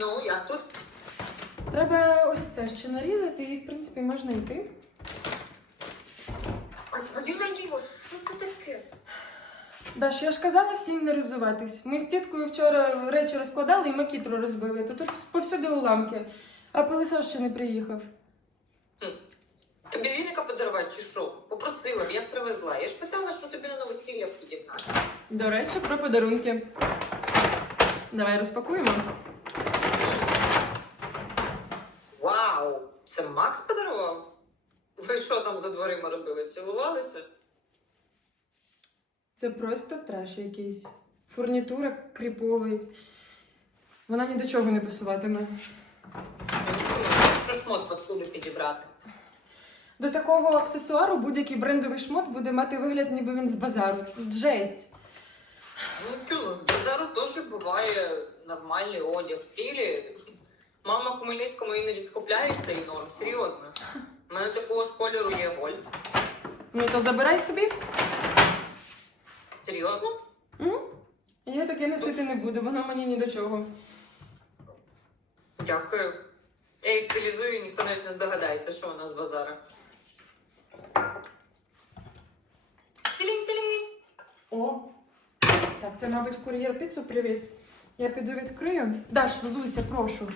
Ну, як тут? Треба ось це ще нарізати і, в принципі, можна йти. Ой, наліво, що це таке? Даш, я ж казала всім не роззуватись. Ми з тіткою вчора речі розкладали і макітру розбили, то тут повсюди уламки, а пилисос ще не приїхав. Тобі віника подарувати чи що? Попросила, я б привезла. Я ж питала, що тобі на новосілля підігнати. До речі, про подарунки. Давай розпакуємо. Це Макс подарував? Ви що там за дверима робили? Цілувалися? Це просто треш якийсь. Фурнітура кріповий. Вона ні до чого не пасуватиме. Що шмот посуду підібрати? До такого аксесуару будь-який брендовий шмот буде мати вигляд, ніби він з базару. Жесть. Ну чого, з базару теж буває нормальний одяг. Тілі. Мама Хмельницькому іноді скупляється і норм, серйозно. У мене такого ж кольору є гольф. Ну то забирай собі. Серйозно? М? Я таке носити не буду, воно мені ні до чого. Дякую. Я її стилізую, і ніхто навіть не здогадається, що вона з базара. Тілінь-тілінь. О. Так, це, мабуть, кур'єр піцу привіз. Я піду відкрию. Даш, взуйся, прошу.